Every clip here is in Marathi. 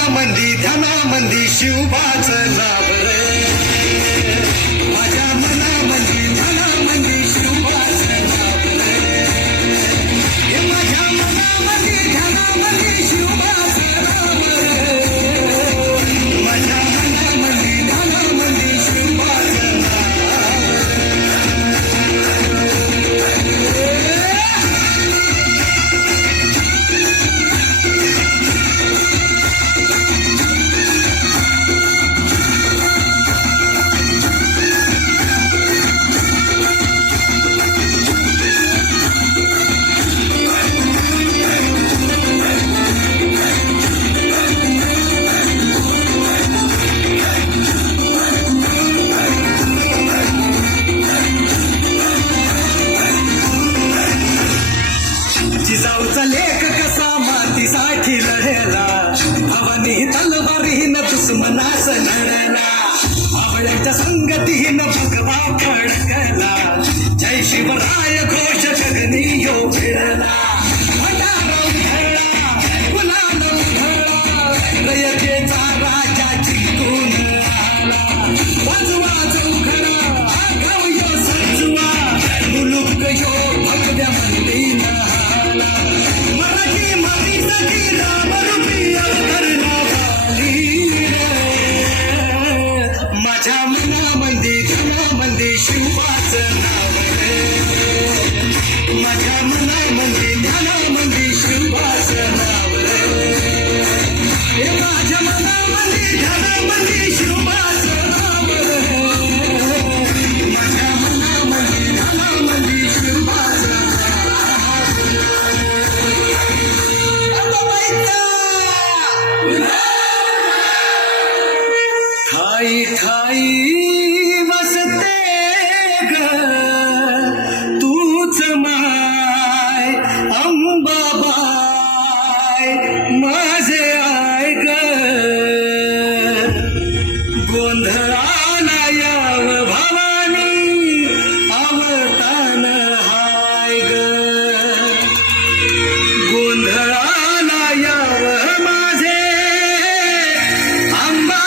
मनामंदी ध्यानामंदी शिवबाचं नाव रे. माझ्या मनामंदी ध्यानामंदी शिवबाचं नाव रे. हे माझ्या मनामंदी ध्यानामंदी शिवबाचं नाव रे. माझ्या मनामंदी ध्यानामंदी शिवबाचं नाव रे. जिजाऊचा लेख कसा मातीसाठी लढला, भावानी तलवारीनं दुश्मनास लढला. आवळ्याच्या संगतीनं भगवा फडकला, जय शिवराय घोष जगनी यो फिरला. भंडारा उधळला, गुलाल उधळला, रयतेचा राजा जिंकून आला. वाजवा चौघडा, आगाव यो सजवा, मुलुक यो भगव्या मंदीनं आला. मराठी मातीसाठी रामरूपी अवतरला वाली रे. माझ्या मनामंदी ध्यानामंदी शिवबाचं नाव रे. माझ्या मनामंदी ध्यानामंदी शिवबाचं नाव रे. हे माझ्या मनामंदी ध्यानामंदी शिवबाचं नाव रे. माझ्या मनामंदी ध्यानामंदी शिवबाचं ठाई ठाई बसते ग तूच माय अंबाबाई माझे आय ग. गोंधळाला याव भवानी आवतान हाय ग. गोंधळाला याव माझे अंबाबाई.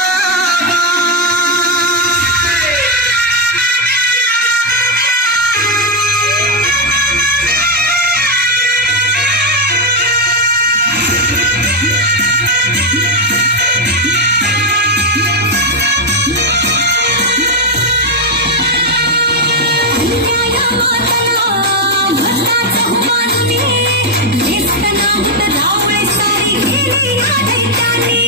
सारी गेली या दैत्याने